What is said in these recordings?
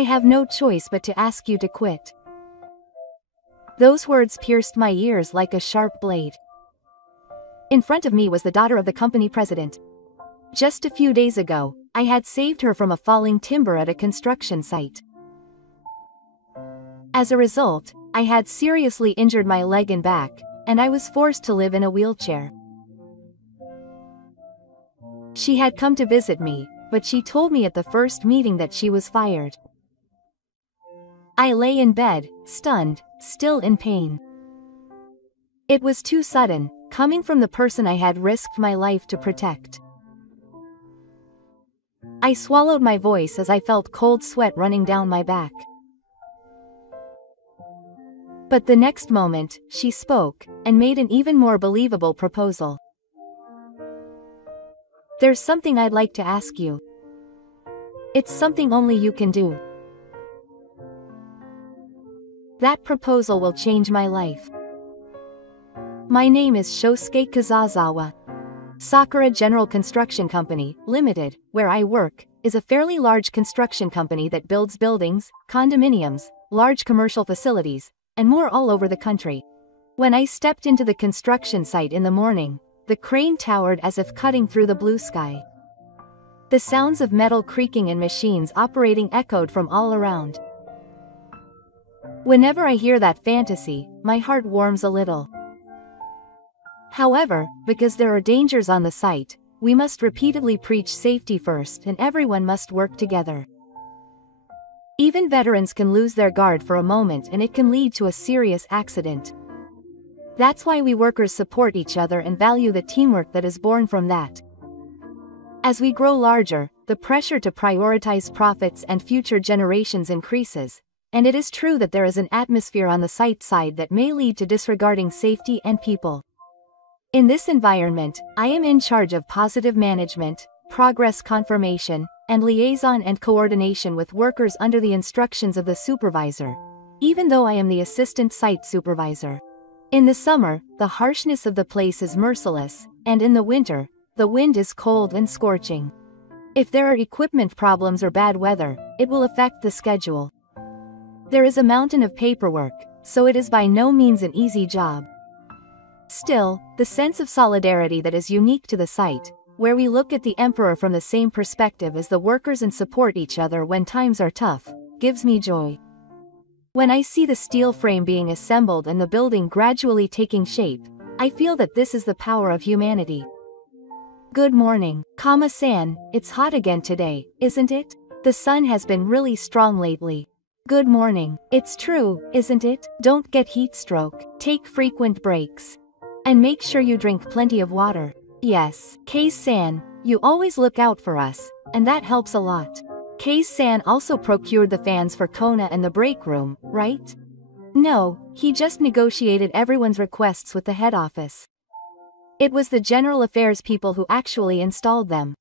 I have no choice but to ask you to quit." Those words pierced my ears like a sharp blade. In front of me was the daughter of the company president. Just a few days ago, I had saved her from a falling timber at a construction site. As a result, I had seriously injured my leg and back, and I was forced to live in a wheelchair. She had come to visit me, but she told me at the first meeting that she was fired. I lay in bed, stunned, still in pain. It was too sudden, coming from the person I had risked my life to protect. I swallowed my voice as I felt cold sweat running down my back. But the next moment, she spoke, and made an even more believable proposal. "There's something I'd like to ask you. It's something only you can do. That proposal will change my life. My name is Shosuke Kazazawa. Sakura General Construction Company, Limited, where I work, is a fairly large construction company that builds buildings, condominiums, large commercial facilities, and more all over the country. When I stepped into the construction site in the morning, the crane towered as if cutting through the blue sky. The sounds of metal creaking and machines operating echoed from all around. Whenever I hear that fantasy, my heart warms a little. However, because there are dangers on the site, we must repeatedly preach safety first and everyone must work together. Even veterans can lose their guard for a moment and it can lead to a serious accident. That's why we workers support each other and value the teamwork that is born from that. As we grow larger, the pressure to prioritize profits and future generations increases, and it is true that there is an atmosphere on the site side that may lead to disregarding safety and people. In this environment, I am in charge of positive management, progress confirmation, and liaison and coordination with workers under the instructions of the supervisor, even though I am the assistant site supervisor. In the summer, the harshness of the place is merciless, and in the winter, the wind is cold and scorching. If there are equipment problems or bad weather, it will affect the schedule. There is a mountain of paperwork, so it is by no means an easy job. Still, the sense of solidarity that is unique to the site, where we look at the emperor from the same perspective as the workers and support each other when times are tough, gives me joy. When I see the steel frame being assembled and the building gradually taking shape, I feel that this is the power of humanity. "Good morning, Kama-san, it's hot again today, isn't it? The sun has been really strong lately." "Good morning, it's true, isn't it? Don't get heat stroke, take frequent breaks. And make sure you drink plenty of water." "Yes, Kei-san, you always look out for us, and that helps a lot." Kei-san also procured the fans for Kona and the break room, right? "No, he just negotiated everyone's requests with the head office. It was the general affairs people who actually installed them."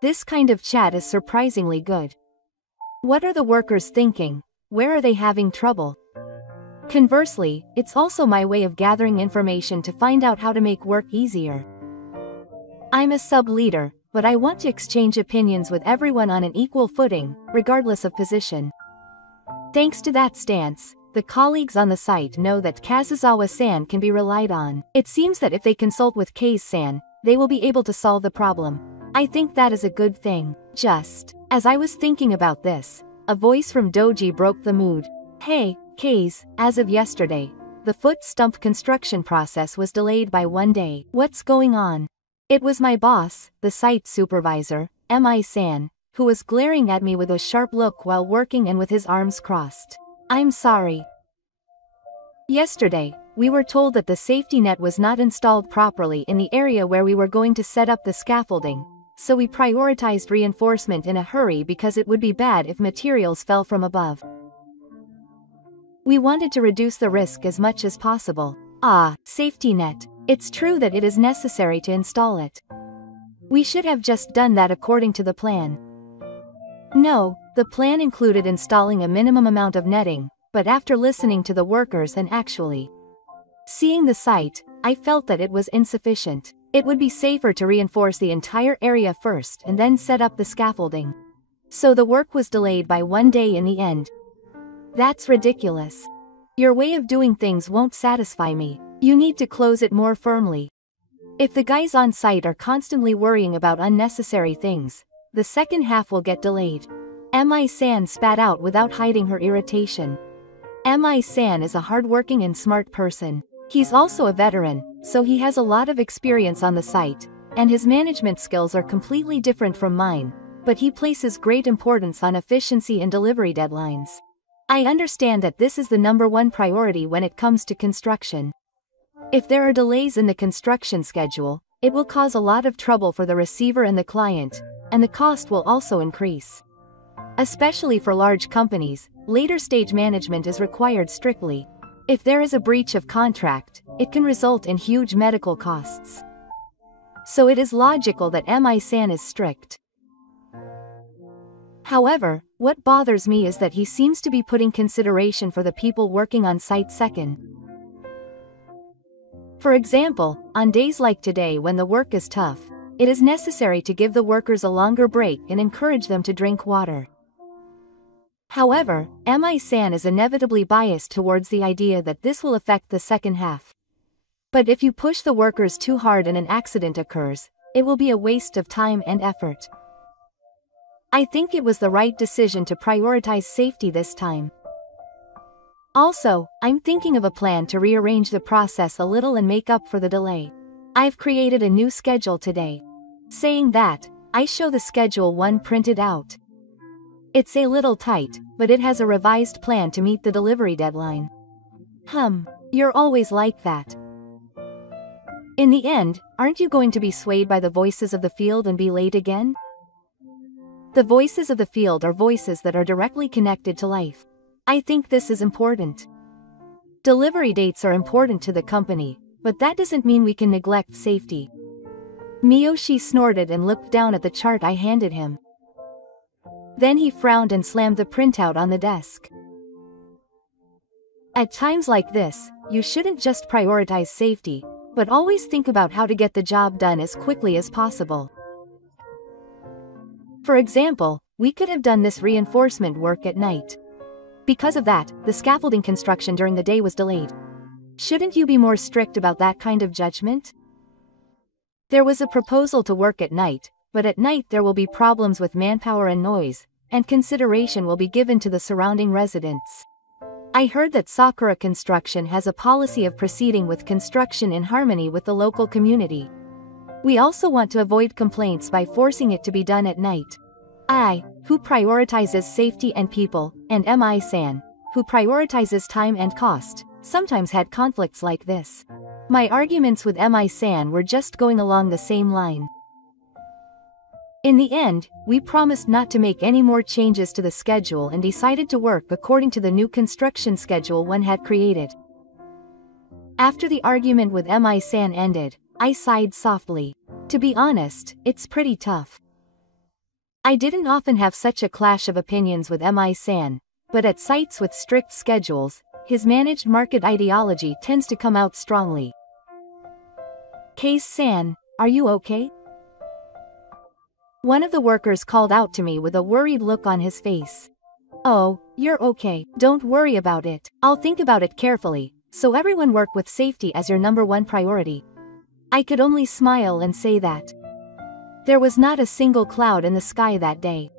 This kind of chat is surprisingly good. What are the workers thinking? Where are they having trouble? Conversely, it's also my way of gathering information to find out how to make work easier. I'm a sub-leader, but I want to exchange opinions with everyone on an equal footing, regardless of position. Thanks to that stance, the colleagues on the site know that Kazuzawa-san can be relied on. It seems that if they consult with Kei-san, they will be able to solve the problem. I think that is a good thing. Just as I was thinking about this, a voice from Doji broke the mood. "Hey, Kei's, as of yesterday, the foot stump construction process was delayed by 1 day. What's going on?" It was my boss, the site supervisor, Mi-san, who was glaring at me with a sharp look while working and with his arms crossed. "I'm sorry. Yesterday, we were told that the safety net was not installed properly in the area where we were going to set up the scaffolding, so we prioritized reinforcement in a hurry because it would be bad if materials fell from above. We wanted to reduce the risk as much as possible." Ah, safety net. It's true that it is necessary to install it. We should have just done that according to the plan. No, the plan included installing a minimum amount of netting, but after listening to the workers and actually seeing the site, I felt that it was insufficient. It would be safer to reinforce the entire area first and then set up the scaffolding. So the work was delayed by 1 day in the end. That's ridiculous. Your way of doing things won't satisfy me. You need to close it more firmly. If the guys on site are constantly worrying about unnecessary things, the second half will get delayed. Mi-san spat out without hiding her irritation. Mi-san is a hardworking and smart person. He's also a veteran, so he has a lot of experience on the site, and his management skills are completely different from mine, but he places great importance on efficiency and delivery deadlines. I understand that this is the #1 priority when it comes to construction. If there are delays in the construction schedule, it will cause a lot of trouble for the receiver and the client, and the cost will also increase. Especially for large companies, later stage management is required strictly. If there is a breach of contract, it can result in huge medical costs. So it is logical that Mi-san is strict. However, what bothers me is that he seems to be putting consideration for the people working on site second. For example, on days like today when the work is tough, it is necessary to give the workers a longer break and encourage them to drink water. However, Mi-san is inevitably biased towards the idea that this will affect the second half. But if you push the workers too hard and an accident occurs, it will be a waste of time and effort. I think it was the right decision to prioritize safety this time. Also, I'm thinking of a plan to rearrange the process a little and make up for the delay. I've created a new schedule today. Saying that, I show the schedule one printed out. It's a little tight, but it has a revised plan to meet the delivery deadline. You're always like that. In the end, aren't you going to be swayed by the voices of the field and be late again? The voices of the field are voices that are directly connected to life. I think this is important. Delivery dates are important to the company, but that doesn't mean we can neglect safety. Miyoshi snorted and looked down at the chart I handed him. Then he frowned and slammed the printout on the desk. At times like this, you shouldn't just prioritize safety, but always think about how to get the job done as quickly as possible. For example, we could have done this reinforcement work at night. Because of that, the scaffolding construction during the day was delayed. Shouldn't you be more strict about that kind of judgment? There was a proposal to work at night, but at night there will be problems with manpower and noise, and consideration will be given to the surrounding residents. I heard that Sakura Construction has a policy of proceeding with construction in harmony with the local community. We also want to avoid complaints by forcing it to be done at night. I, who prioritizes safety and people, and Mi-san, who prioritizes time and cost, sometimes had conflicts like this. My arguments with Mi-san were just going along the same line. In the end, we promised not to make any more changes to the schedule and decided to work according to the new construction schedule one had created. After the argument with Mi-san ended, I sighed softly. To be honest, it's pretty tough. I didn't often have such a clash of opinions with Mi-san, but at sites with strict schedules, his managed market ideology tends to come out strongly. Case-san, are you okay? One of the workers called out to me with a worried look on his face. Oh, you're okay, don't worry about it. I'll think about it carefully, so everyone work with safety as your #1 priority. I could only smile and say that. There was not a single cloud in the sky that day.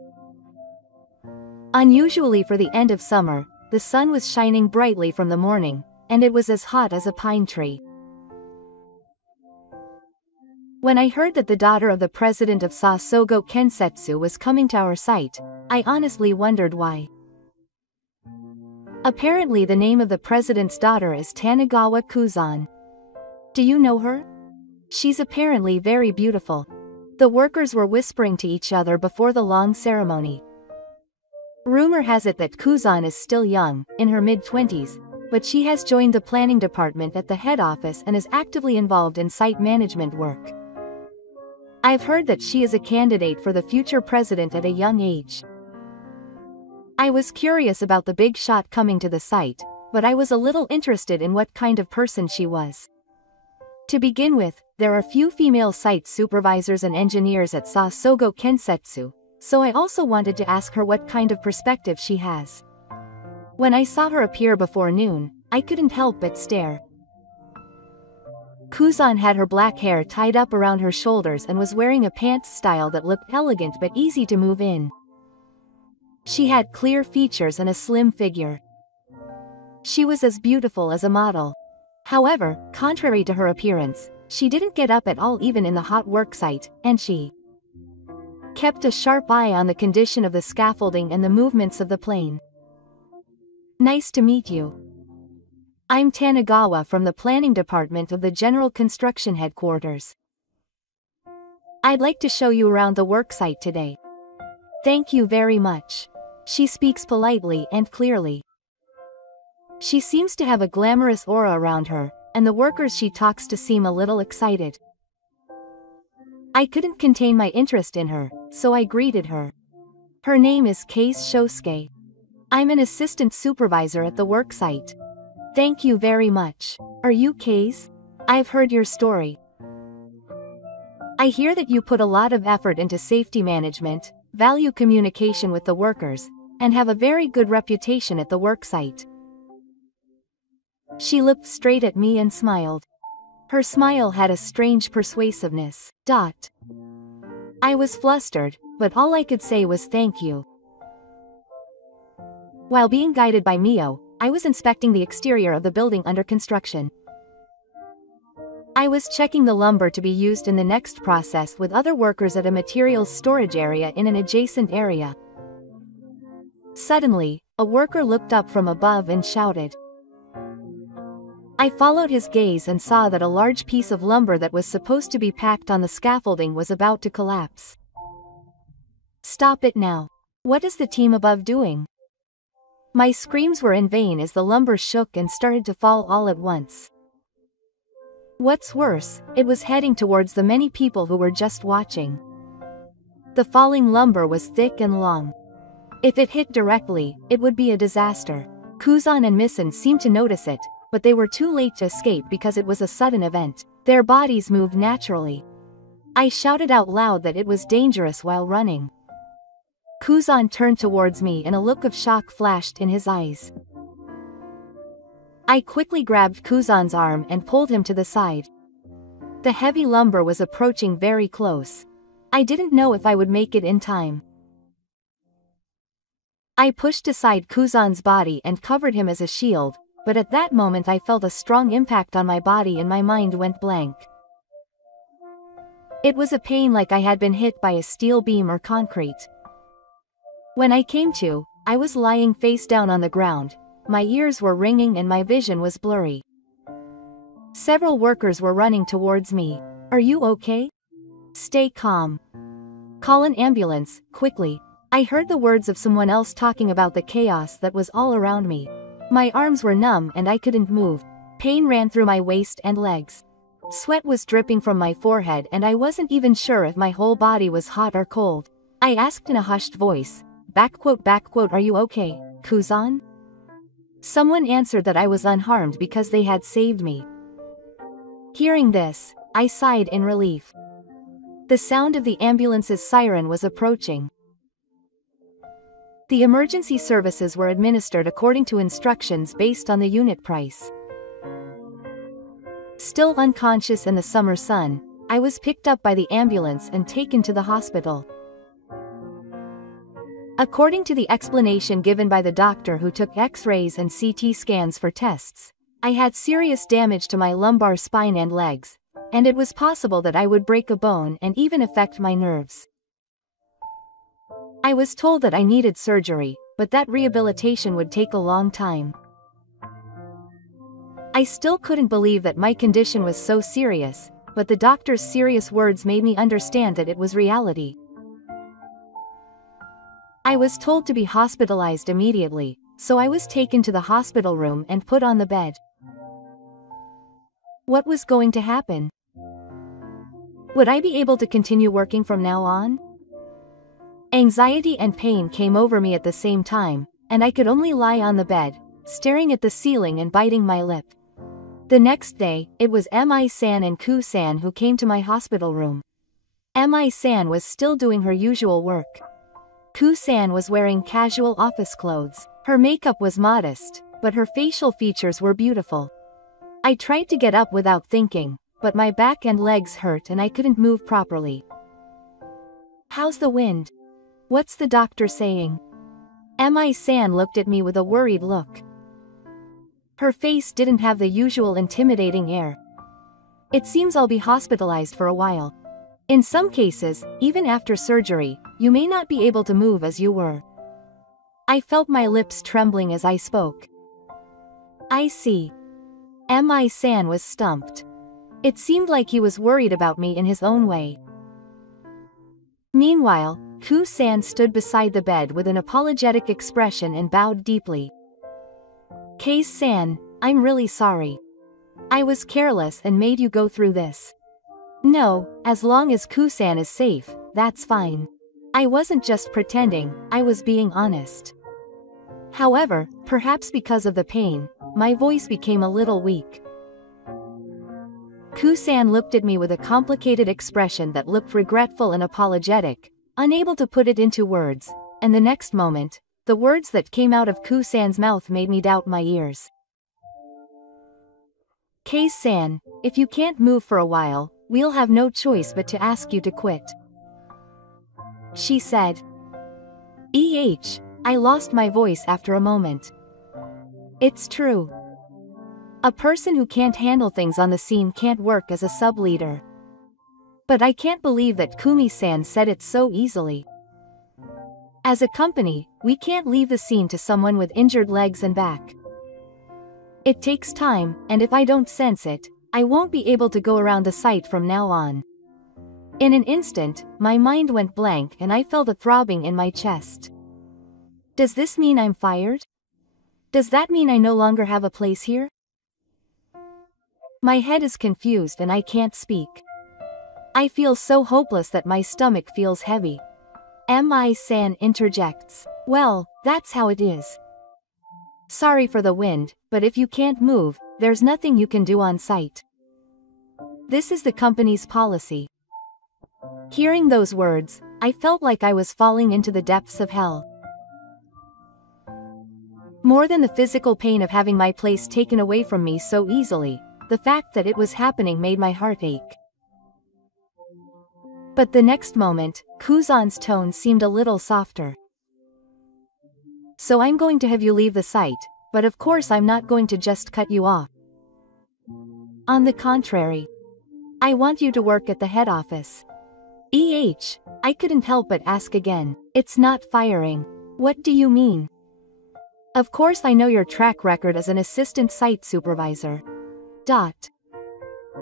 Unusually for the end of summer, the sun was shining brightly from the morning, and it was as hot as a pine tree. When I heard that the daughter of the president of Sasogo Kensetsu was coming to our site, I honestly wondered why. Apparently the name of the president's daughter is Tanagawa Kuzan. Do you know her? She's apparently very beautiful. The workers were whispering to each other before the long ceremony. Rumor has it that Kuzan is still young, in her mid-20s, but she has joined the planning department at the head office and is actively involved in site management work. I've heard that she is a candidate for the future president at a young age. I was curious about the big shot coming to the site, but I was a little interested in what kind of person she was. To begin with, there are few female site supervisors and engineers at Sasogo Kensetsu, so I also wanted to ask her what kind of perspective she has. When I saw her appear before noon, I couldn't help but stare. Kuzan had her black hair tied up around her shoulders and was wearing a pants style that looked elegant but easy to move in. She had clear features and a slim figure. She was as beautiful as a model. However, contrary to her appearance, she didn't get up at all even in the hot worksite, and she kept a sharp eye on the condition of the scaffolding and the movements of the plane. Nice to meet you. I'm Tanagawa from the planning department of the General Construction Headquarters. I'd like to show you around the worksite today. Thank you very much. She speaks politely and clearly. She seems to have a glamorous aura around her, and the workers she talks to seem a little excited. I couldn't contain my interest in her, so I greeted her. Her name is Case Shosuke. I'm an assistant supervisor at the worksite. Thank you very much. Are you Case? I've heard your story. I hear that you put a lot of effort into safety management, value communication with the workers, and have a very good reputation at the worksite. She looked straight at me and smiled. Her smile had a strange persuasiveness. I was flustered, but all I could say was thank you. While being guided by Mio, I was inspecting the exterior of the building under construction. I was checking the lumber to be used in the next process with other workers at a materials storage area in an adjacent area. Suddenly, a worker looked up from above and shouted. I followed his gaze and saw that a large piece of lumber that was supposed to be packed on the scaffolding was about to collapse. Stop it now. What is the team above doing? My screams were in vain as the lumber shook and started to fall all at once. What's worse, it was heading towards the many people who were just watching. The falling lumber was thick and long. If it hit directly, it would be a disaster. Kuzan and Missen seemed to notice it, but they were too late to escape because it was a sudden event. Their bodies moved naturally. I shouted out loud that it was dangerous while running. Kuzan turned towards me and a look of shock flashed in his eyes. I quickly grabbed Kuzan's arm and pulled him to the side. The heavy lumber was approaching very close. I didn't know if I would make it in time. I pushed aside Kuzan's body and covered him as a shield, but at that moment I felt a strong impact on my body and my mind went blank. It was a pain like I had been hit by a steel beam or concrete. When I came to, I was lying face down on the ground, my ears were ringing and my vision was blurry. Several workers were running towards me. Are you okay? Stay calm. Call an ambulance, quickly. I heard the words of someone else talking about the chaos that was all around me. My arms were numb and I couldn't move. Pain ran through my waist and legs. Sweat was dripping from my forehead and I wasn't even sure if my whole body was hot or cold. I asked in a hushed voice, are you okay, Kuzan? Someone answered that I was unharmed because they had saved me. Hearing this, I sighed in relief. The sound of the ambulance's siren was approaching. The emergency services were administered according to instructions based on the unit price. Still unconscious in the summer sun, I was picked up by the ambulance and taken to the hospital. According to the explanation given by the doctor who took X-rays and CT scans for tests, I had serious damage to my lumbar spine and legs, and it was possible that I would break a bone and even affect my nerves. I was told that I needed surgery, but that rehabilitation would take a long time. I still couldn't believe that my condition was so serious, but the doctor's serious words made me understand that it was reality. I was told to be hospitalized immediately, so I was taken to the hospital room and put on the bed. What was going to happen? Would I be able to continue working from now on? Anxiety and pain came over me at the same time, and I could only lie on the bed, staring at the ceiling and biting my lip. The next day, it was Mi-san and Ku-san who came to my hospital room. Mi-san was still doing her usual work. Ku-san was wearing casual office clothes. Her makeup was modest, but her facial features were beautiful. I tried to get up without thinking, but my back and legs hurt and I couldn't move properly. "How's the wind? What's the doctor saying?" Mi-san looked at me with a worried look. Her face didn't have the usual intimidating air. "It seems I'll be hospitalized for a while. In some cases, even after surgery, you may not be able to move as you were." I felt my lips trembling as I spoke. "I see." Mi-san was stumped. It seemed like he was worried about me in his own way. Meanwhile, Ku-san stood beside the bed with an apologetic expression and bowed deeply. "Case-san, I'm really sorry. I was careless and made you go through this." "No, as long as Ku-san is safe, that's fine. I wasn't just pretending, I was being honest." However, perhaps because of the pain, my voice became a little weak. Ku-san looked at me with a complicated expression that looked regretful and apologetic, unable to put it into words, and the next moment, the words that came out of Ku-san's mouth made me doubt my ears. "Case-san, if you can't move for a while, we'll have no choice but to ask you to quit," she said. I lost my voice after a moment. It's true. A person who can't handle things on the scene can't work as a sub-leader. But I can't believe that Kumi-san said it so easily. As a company, we can't leave the scene to someone with injured legs and back. It takes time, and if I don't sense it, I won't be able to go around the site from now on. In an instant, my mind went blank and I felt a throbbing in my chest. Does this mean I'm fired? Does that mean I no longer have a place here? My head is confused and I can't speak. I feel so hopeless that my stomach feels heavy. Mi-san interjects. "Well, that's how it is. Sorry for the wind, but if you can't move, there's nothing you can do on site. This is the company's policy." Hearing those words, I felt like I was falling into the depths of hell. More than the physical pain of having my place taken away from me so easily, the fact that it was happening made my heart ache. But the next moment, Kuzan's tone seemed a little softer. "So I'm going to have you leave the site, but of course I'm not going to just cut you off. On the contrary, I want you to work at the head office." I couldn't help but ask again. "It's not firing. What do you mean?" "Of course I know your track record as an assistant site supervisor.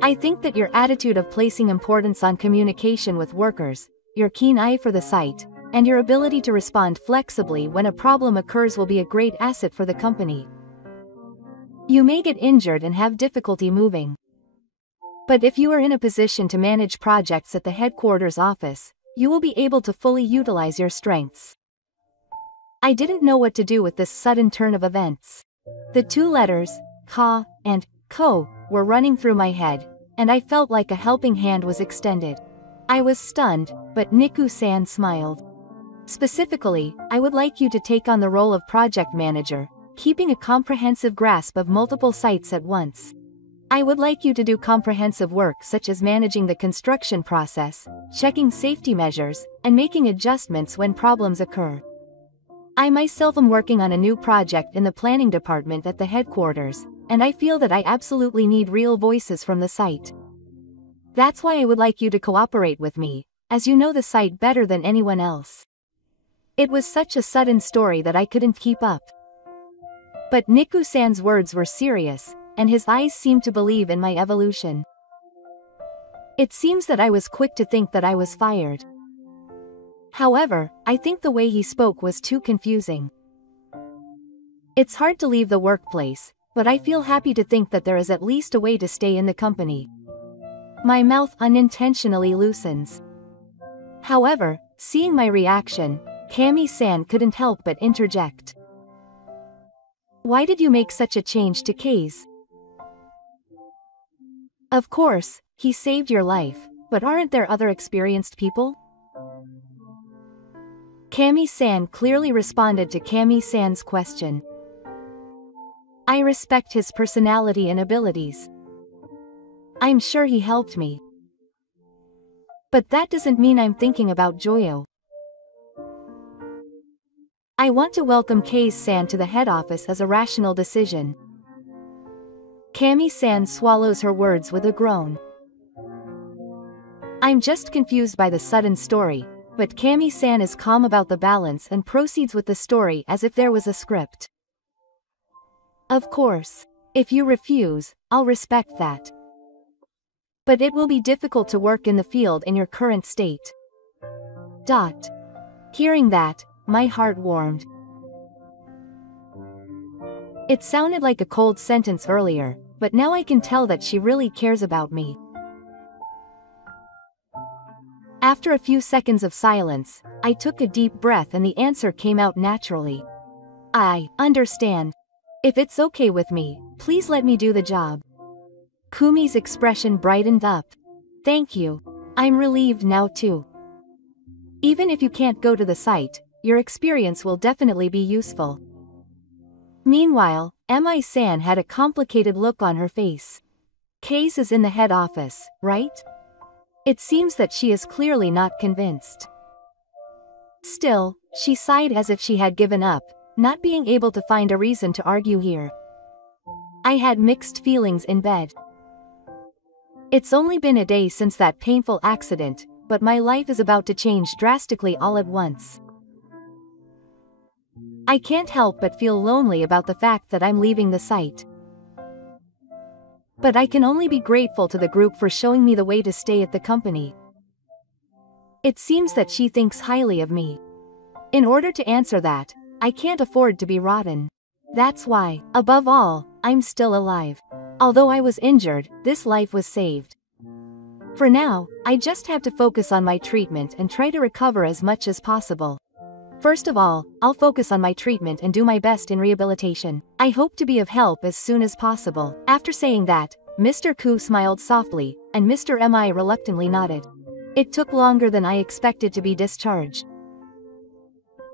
I think that your attitude of placing importance on communication with workers, your keen eye for the site, and your ability to respond flexibly when a problem occurs will be a great asset for the company. You may get injured and have difficulty moving. But if you are in a position to manage projects at the headquarters office, you will be able to fully utilize your strengths." I didn't know what to do with this sudden turn of events. The two letters, ka and ko, were running through my head, and I felt like a helping hand was extended. I was stunned, but Niku-san smiled. "Specifically, I would like you to take on the role of project manager, keeping a comprehensive grasp of multiple sites at once. I would like you to do comprehensive work such as managing the construction process, checking safety measures, and making adjustments when problems occur. I myself am working on a new project in the planning department at the headquarters, and I feel that I absolutely need real voices from the site. That's why I would like you to cooperate with me, as you know the site better than anyone else." It was such a sudden story that I couldn't keep up. But Niku-san's words were serious, and his eyes seemed to believe in my evolution. It seems that I was quick to think that I was fired. However, I think the way he spoke was too confusing. It's hard to leave the workplace, but I feel happy to think that there is at least a way to stay in the company. My mouth unintentionally loosens. However, seeing my reaction, Kami-san couldn't help but interject. "Why did you make such a change to K's?" "Of course, he saved your life, but aren't there other experienced people?" Kami-san clearly responded to Kami-san's question. I respect his personality and abilities. I'm sure he helped me. But that doesn't mean I'm thinking about Joyo. I want to welcome Kei-san to the head office as a rational decision. Kami-san swallows her words with a groan. I'm just confused by the sudden story, but Kami-san is calm about the balance and proceeds with the story as if there was a script. Of course, if you refuse, I'll respect that. But it will be difficult to work in the field in your current state. Hearing that, my heart warmed. It sounded like a cold sentence earlier, but now I can tell that she really cares about me. After a few seconds of silence, I took a deep breath and the answer came out naturally. I understand. If it's okay with me, please let me do the job. Kumi's expression brightened up. Thank you. I'm relieved now too. Even if you can't go to the site, your experience will definitely be useful. Meanwhile, Mi-san had a complicated look on her face. Case is in the head office, right? It seems that she is clearly not convinced. Still, she sighed as if she had given up, not being able to find a reason to argue here. I had mixed feelings in bed. It's only been a day since that painful accident, but my life is about to change drastically all at once. I can't help but feel lonely about the fact that I'm leaving the site. But I can only be grateful to the group for showing me the way to stay at the company. It seems that she thinks highly of me. In order to answer that, I can't afford to be rotten. That's why, above all, I'm still alive. Although I was injured, this life was saved. For now, I just have to focus on my treatment and try to recover as much as possible. First of all, I'll focus on my treatment and do my best in rehabilitation. I hope to be of help as soon as possible. After saying that, Mr. Ku smiled softly, and Mr. Mi reluctantly nodded. It took longer than I expected to be discharged.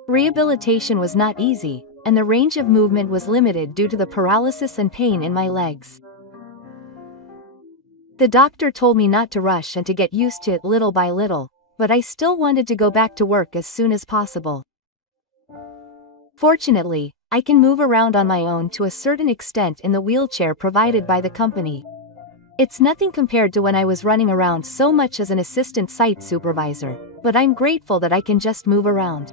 Rehabilitation was not easy, and the range of movement was limited due to the paralysis and pain in my legs. The doctor told me not to rush and to get used to it little by little, but I still wanted to go back to work as soon as possible. Fortunately, I can move around on my own to a certain extent in the wheelchair provided by the company. It's nothing compared to when I was running around so much as an assistant site supervisor, but I'm grateful that I can just move around.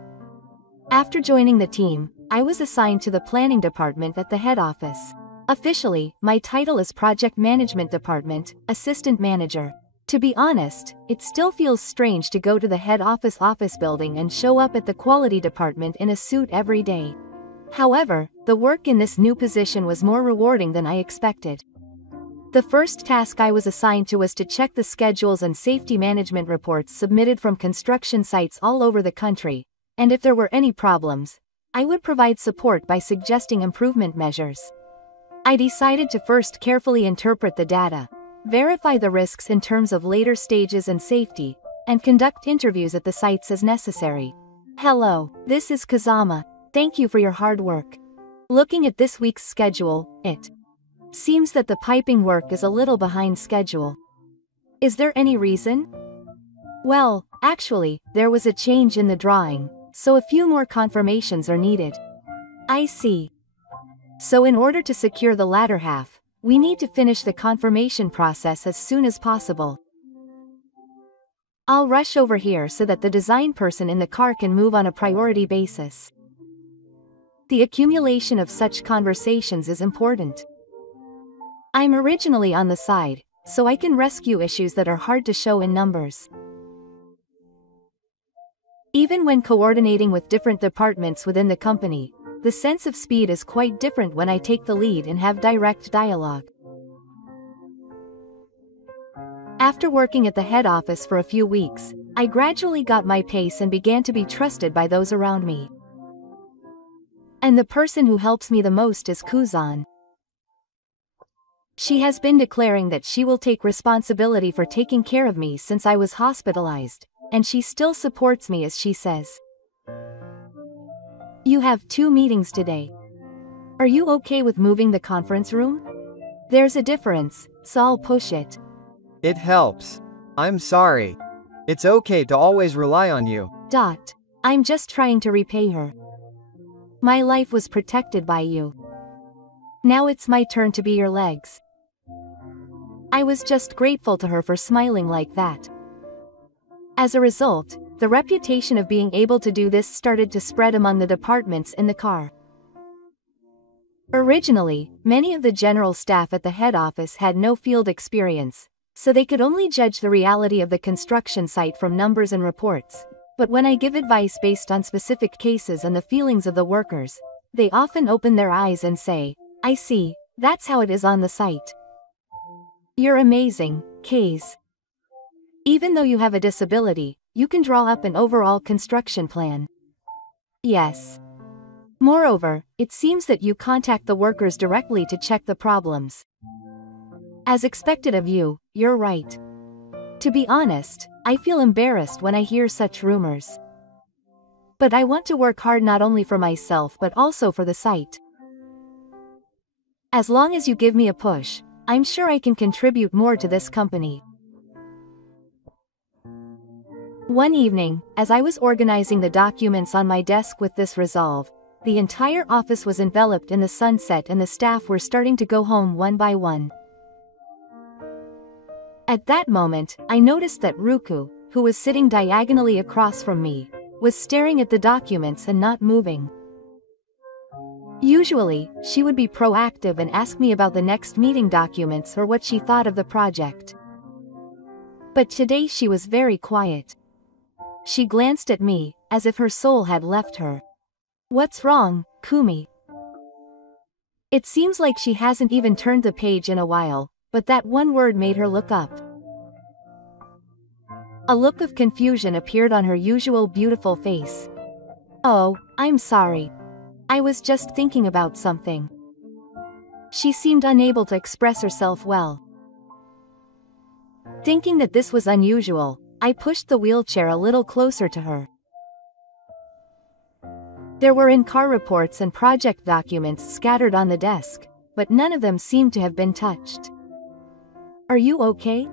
After joining the team, I was assigned to the planning department at the head office. Officially, my title is Project Management Department, Assistant Manager. To be honest, it still feels strange to go to the head office building and show up at the quality department in a suit every day. However, the work in this new position was more rewarding than I expected. The first task I was assigned to was to check the schedules and safety management reports submitted from construction sites all over the country, and if there were any problems, I would provide support by suggesting improvement measures. I decided to first carefully interpret the data, verify the risks in terms of later stages and safety, and conduct interviews at the sites as necessary. Hello, this is Kazama. Thank you for your hard work. Looking at this week's schedule, it seems that the piping work is a little behind schedule. Is there any reason? Well, actually, there was a change in the drawing, so a few more confirmations are needed. I see. So in order to secure the latter half, we need to finish the confirmation process as soon as possible. I'll rush over here so that the design person in the car can move on a priority basis. The accumulation of such conversations is important. I'm originally on the side, so I can rescue issues that are hard to show in numbers. Even when coordinating with different departments within the company, the sense of speed is quite different when I take the lead and have direct dialogue. After working at the head office for a few weeks, I gradually got my pace and began to be trusted by those around me. And the person who helps me the most is Kuzan. She has been declaring that she will take responsibility for taking care of me since I was hospitalized, and she still supports me as she says. You have 2 meetings today. Are you okay with moving the conference room? There's a difference, so I'll push it. It helps. I'm sorry. It's okay to always rely on you. I'm just trying to repay her. My life was protected by you. Now it's my turn to be your legs. I was just grateful to her for smiling like that. As a result, the reputation of being able to do this started to spread among the departments in the car. Originally, many of the general staff at the head office had no field experience, so they could only judge the reality of the construction site from numbers and reports. But when I give advice based on specific cases and the feelings of the workers, they often open their eyes and say, "I see, that's how it is on the site." You're amazing, Kaze. Even though you have a disability, you can draw up an overall construction plan. Yes. Moreover, it seems that you contact the workers directly to check the problems. As expected of you, you're right. To be honest, I feel embarrassed when I hear such rumors. But I want to work hard not only for myself but also for the site. As long as you give me a push, I'm sure I can contribute more to this company. One evening, as I was organizing the documents on my desk with this resolve, the entire office was enveloped in the sunset and the staff were starting to go home one by one. At that moment, I noticed that Ruku, who was sitting diagonally across from me, was staring at the documents and not moving. Usually, she would be proactive and ask me about the next meeting documents or what she thought of the project. But today she was very quiet. She glanced at me, as if her soul had left her. "What's wrong, Kumi?" It seems like she hasn't even turned the page in a while, but that one word made her look up. A look of confusion appeared on her usual beautiful face. "Oh, I'm sorry. I was just thinking about something." She seemed unable to express herself well. Thinking that this was unusual, I pushed the wheelchair a little closer to her. There were in-car reports and project documents scattered on the desk, but none of them seemed to have been touched. "Are you okay?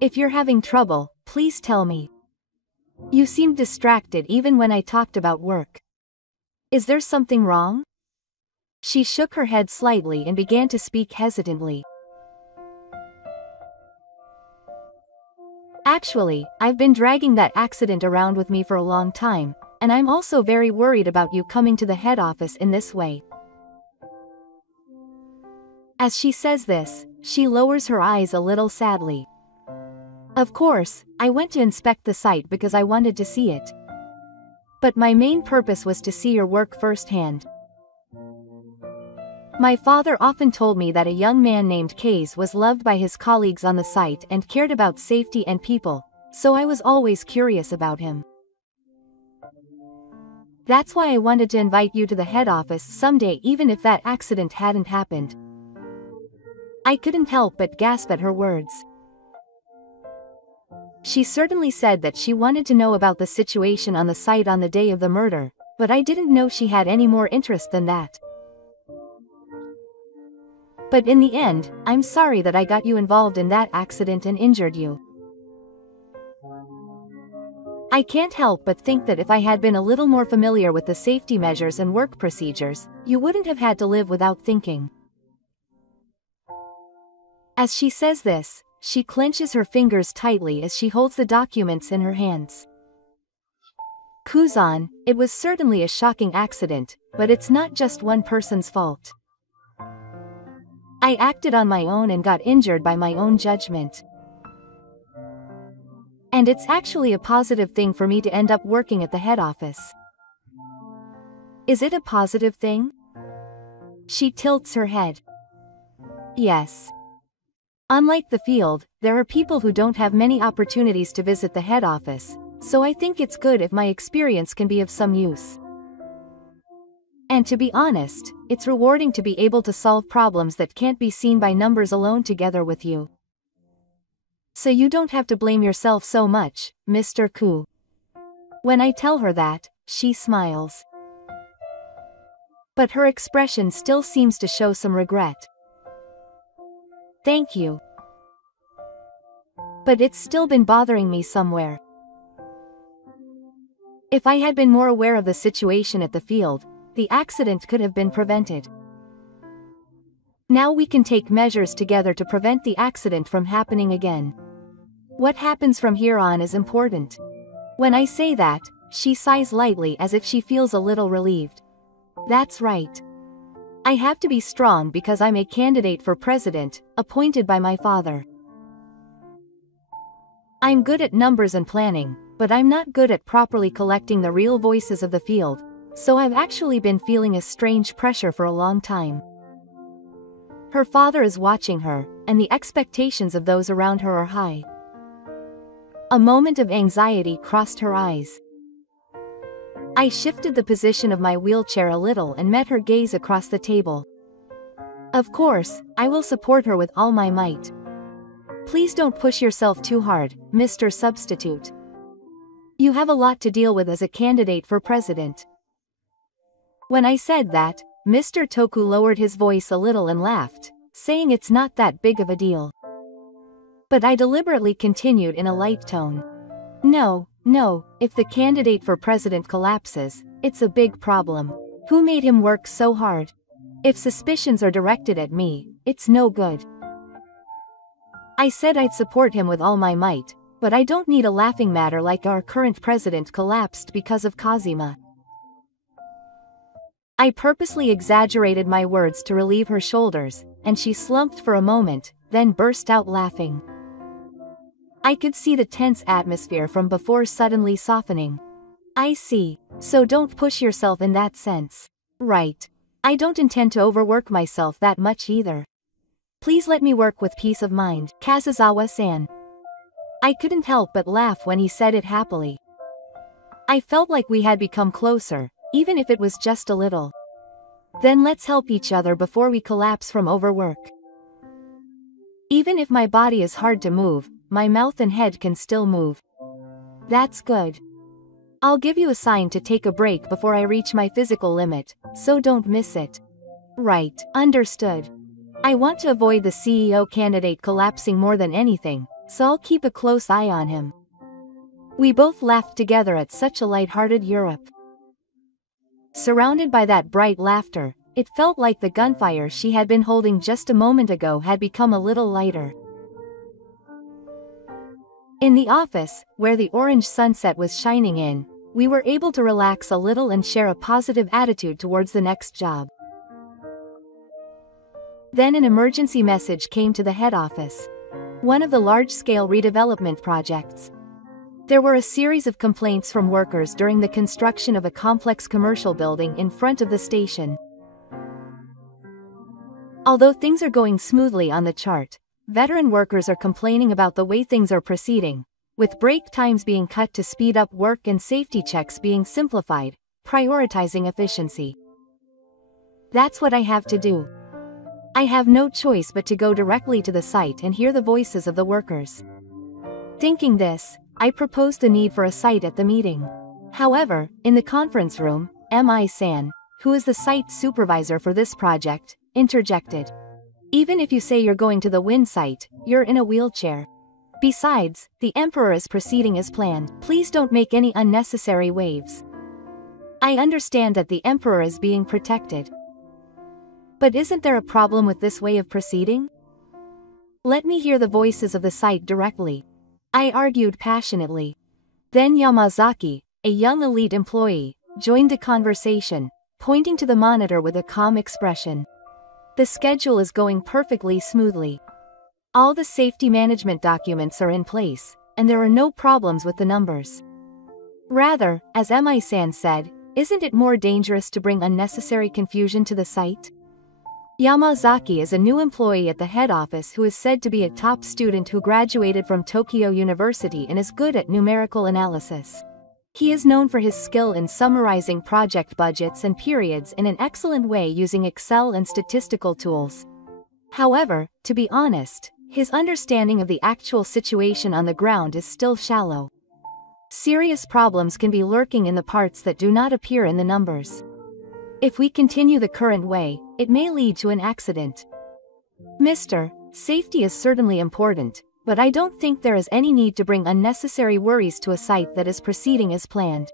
If you're having trouble, please tell me. You seemed distracted even when I talked about work. Is there something wrong?" She shook her head slightly and began to speak hesitantly. "Actually, I've been dragging that accident around with me for a long time, and I'm also very worried about you coming to the head office in this way." As she says this, she lowers her eyes a little sadly. "Of course, I went to inspect the site because I wanted to see it. But my main purpose was to see your work firsthand. My father often told me that a young man named Kaze was loved by his colleagues on the site and cared about safety and people, so I was always curious about him. That's why I wanted to invite you to the head office someday even if that accident hadn't happened." I couldn't help but gasp at her words. She certainly said that she wanted to know about the situation on the site on the day of the murder, but I didn't know she had any more interest than that. "But in the end, I'm sorry that I got you involved in that accident and injured you. I can't help but think that if I had been a little more familiar with the safety measures and work procedures, you wouldn't have had to live without thinking." As she says this, she clenches her fingers tightly as she holds the documents in her hands. "Kuzan, it was certainly a shocking accident, but it's not just one person's fault. I acted on my own and got injured by my own judgment. And it's actually a positive thing for me to end up working at the head office." "Is it a positive thing?" She tilts her head. "Yes. Unlike the field, there are people who don't have many opportunities to visit the head office, so I think it's good if my experience can be of some use. And to be honest, it's rewarding to be able to solve problems that can't be seen by numbers alone together with you. So you don't have to blame yourself so much, Mr. Ku." When I tell her that, she smiles. But her expression still seems to show some regret. Thank you. But it's still been bothering me somewhere. If I had been more aware of the situation at the field, the accident could have been prevented. Now we can take measures together to prevent the accident from happening again. What happens from here on is important. When I say that, she sighs lightly as if she feels a little relieved. That's right. I have to be strong because I'm a candidate for president, appointed by my father. I'm good at numbers and planning, but I'm not good at properly collecting the real voices of the field, so I've actually been feeling a strange pressure for a long time. Her father is watching her, and the expectations of those around her are high. A moment of anxiety crossed her eyes. I shifted the position of my wheelchair a little and met her gaze across the table. Of course, I will support her with all my might. Please don't push yourself too hard, Mr. Substitute. You have a lot to deal with as a candidate for president. When I said that, Mr. Toku lowered his voice a little and laughed, saying it's not that big of a deal. But I deliberately continued in a light tone. No, if the candidate for president collapses, it's a big problem. Who made him work so hard? If suspicions are directed at me, it's no good. I said I'd support him with all my might, but I don't need a laughing matter like our current president collapsed because of Kazuma. I purposely exaggerated my words to relieve her shoulders, and she slumped for a moment, then burst out laughing. I could see the tense atmosphere from before suddenly softening. I see, so don't push yourself in that sense. Right. I don't intend to overwork myself that much either. Please let me work with peace of mind, Kazuzawa-san. I couldn't help but laugh when he said it happily. I felt like we had become closer, even if it was just a little. Then let's help each other before we collapse from overwork. Even if my body is hard to move, my mouth and head can still move. That's good. I'll give you a sign to take a break before I reach my physical limit, so don't miss it. Right, understood. I want to avoid the CEO candidate collapsing more than anything, so I'll keep a close eye on him. We both laughed together at such a light-hearted Europe. Surrounded by that bright laughter, it felt like the gunfire she had been holding just a moment ago had become a little lighter. In the office, where the orange sunset was shining in, we were able to relax a little and share a positive attitude towards the next job. Then an emergency message came to the head office. One of the large-scale redevelopment projects. There were a series of complaints from workers during the construction of a complex commercial building in front of the station. Although things are going smoothly on the chart, veteran workers are complaining about the way things are proceeding, with break times being cut to speed up work and safety checks being simplified, prioritizing efficiency. That's what I have to do. I have no choice but to go directly to the site and hear the voices of the workers. Thinking this, I proposed the need for a site at the meeting. However, in the conference room, Mi-san, who is the site supervisor for this project, interjected. Even if you say you're going to the wind site, you're in a wheelchair. Besides, the Emperor is proceeding as planned. Please don't make any unnecessary waves. I understand that the Emperor is being protected. But isn't there a problem with this way of proceeding? Let me hear the voices of the site directly. I argued passionately. Then Yamazaki, a young elite employee, joined the conversation, pointing to the monitor with a calm expression. The schedule is going perfectly smoothly. All the safety management documents are in place, and there are no problems with the numbers. Rather, as Mi-san said, isn't it more dangerous to bring unnecessary confusion to the site? Yamazaki is a new employee at the head office who is said to be a top student who graduated from Tokyo University and is good at numerical analysis. He is known for his skill in summarizing project budgets and periods in an excellent way using Excel and statistical tools. However, to be honest, his understanding of the actual situation on the ground is still shallow. Serious problems can be lurking in the parts that do not appear in the numbers. If we continue the current way, it may lead to an accident. Mister, safety is certainly important, but I don't think there is any need to bring unnecessary worries to a site that is proceeding as planned.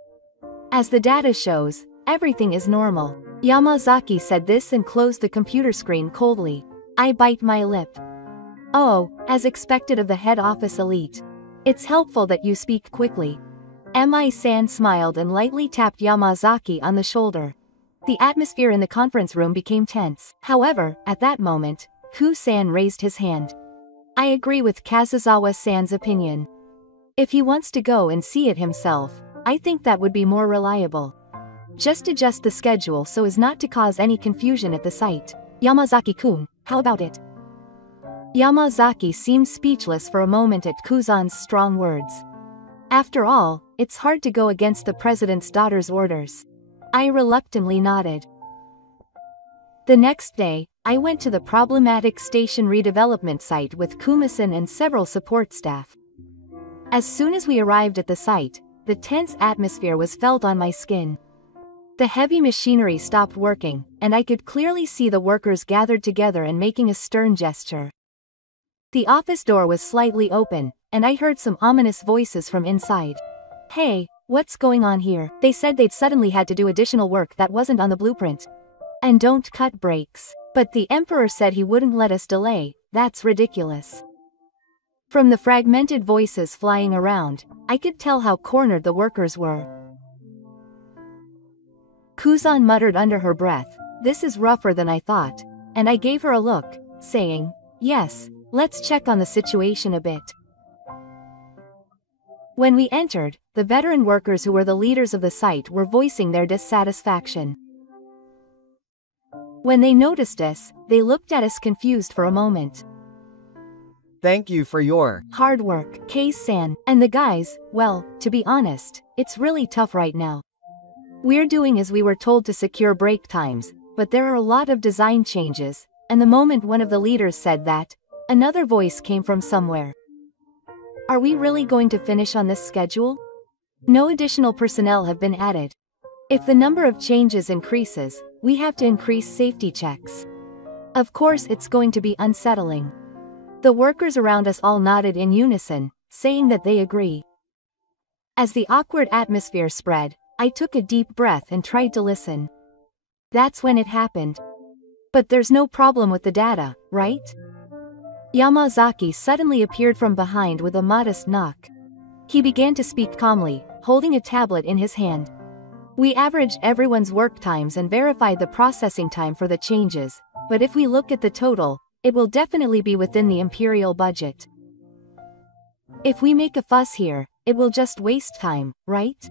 As the data shows, everything is normal. Yamazaki said this and closed the computer screen coldly. I bite my lip. Oh, as expected of the head office elite. It's helpful that you speak quickly. Mi-san smiled and lightly tapped Yamazaki on the shoulder. The atmosphere in the conference room became tense. However, at that moment, Ku-san raised his hand. I agree with Kazuzawa-san's opinion. If he wants to go and see it himself, I think that would be more reliable. Just adjust the schedule so as not to cause any confusion at the site. Yamazaki-kun, how about it? Yamazaki seemed speechless for a moment at Kuzan's strong words. After all, it's hard to go against the president's daughter's orders. I reluctantly nodded. The next day, I went to the problematic station redevelopment site with Kumasan and several support staff. As soon as we arrived at the site, the tense atmosphere was felt on my skin. The heavy machinery stopped working, and I could clearly see the workers gathered together and making a stern gesture. The office door was slightly open, and I heard some ominous voices from inside. Hey, what's going on here? They said they'd suddenly had to do additional work that wasn't on the blueprint. And don't cut brakes. But the emperor said he wouldn't let us delay. That's ridiculous. From the fragmented voices flying around, I could tell how cornered the workers were. Kuzan muttered under her breath, this is rougher than I thought, and I gave her a look, saying, yes, let's check on the situation a bit. When we entered, the veteran workers who were the leaders of the site were voicing their dissatisfaction. When they noticed us, they looked at us confused for a moment. Thank you for your hard work, Kei-san, and the guys, well, to be honest, it's really tough right now. We're doing as we were told to secure break times, but there are a lot of design changes, and the moment one of the leaders said that, another voice came from somewhere. Are we really going to finish on this schedule? No additional personnel have been added. If the number of changes increases, we have to increase safety checks. Of course it's going to be unsettling. The workers around us all nodded in unison, saying that they agree. As the awkward atmosphere spread, I took a deep breath and tried to listen. That's when it happened. But there's no problem with the data, right? Yamazaki suddenly appeared from behind with a modest knock. He began to speak calmly, holding a tablet in his hand. We averaged everyone's work times and verified the processing time for the changes, but if we look at the total, it will definitely be within the imperial budget. If we make a fuss here, it will just waste time, right?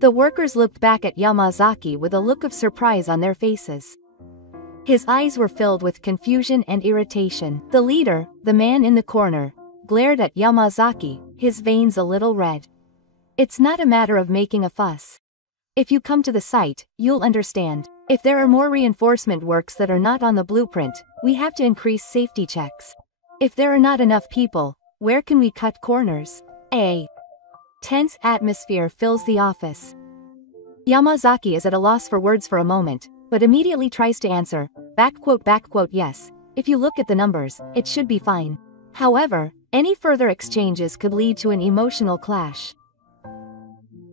The workers looked back at Yamazaki with a look of surprise on their faces. His eyes were filled with confusion and irritation. The leader, the man in the corner, glared at Yamazaki, his veins a little red. It's not a matter of making a fuss. If you come to the site, you'll understand. If there are more reinforcement works that are not on the blueprint, we have to increase safety checks. If there are not enough people, where can we cut corners? A tense atmosphere fills the office. Yamazaki is at a loss for words for a moment, but immediately tries to answer, yes, if you look at the numbers, it should be fine. However, any further exchanges could lead to an emotional clash.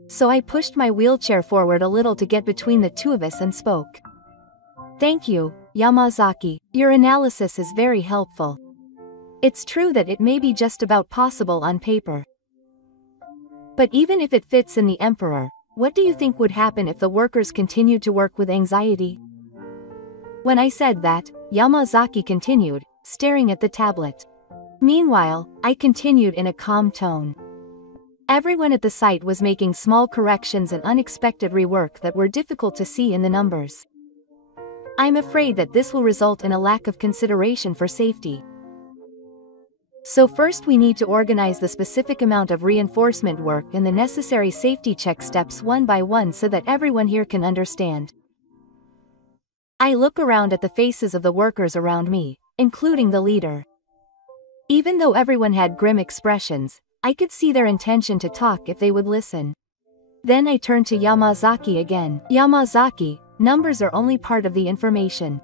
So I pushed my wheelchair forward a little to get between the two of us and spoke. Thank you, Yamazaki, your analysis is very helpful. It's true that it may be just about possible on paper. But even if it fits in the emperor, what do you think would happen if the workers continued to work with anxiety? When I said that, Yamazaki continued, staring at the tablet. Meanwhile, I continued in a calm tone. Everyone at the site was making small corrections and unexpected rework that were difficult to see in the numbers. I'm afraid that this will result in a lack of consideration for safety. So first we need to organize the specific amount of reinforcement work and the necessary safety check steps one by one so that everyone here can understand. I look around at the faces of the workers around me, including the leader. Even though everyone had grim expressions, I could see their intention to talk if they would listen. Then I turned to Yamazaki again. Yamazaki, numbers are only part of the information.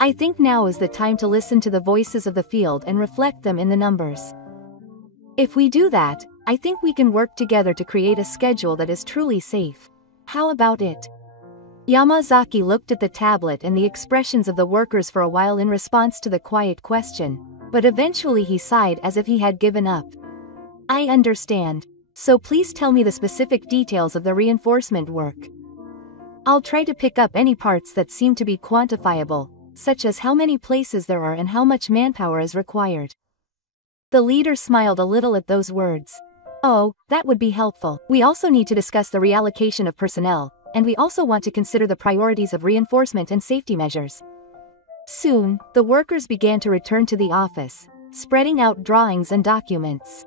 I think now is the time to listen to the voices of the field and reflect them in the numbers. If we do that, I think we can work together to create a schedule that is truly safe. How about it? Yamazaki looked at the tablet and the expressions of the workers for a while in response to the quiet question, but eventually he sighed as if he had given up. I understand. So please tell me the specific details of the reinforcement work. I'll try to pick up any parts that seem to be quantifiable, such as how many places there are and how much manpower is required. The leader smiled a little at those words. Oh, that would be helpful. We also need to discuss the reallocation of personnel, and we also want to consider the priorities of reinforcement and safety measures. Soon, the workers began to return to the office, spreading out drawings and documents.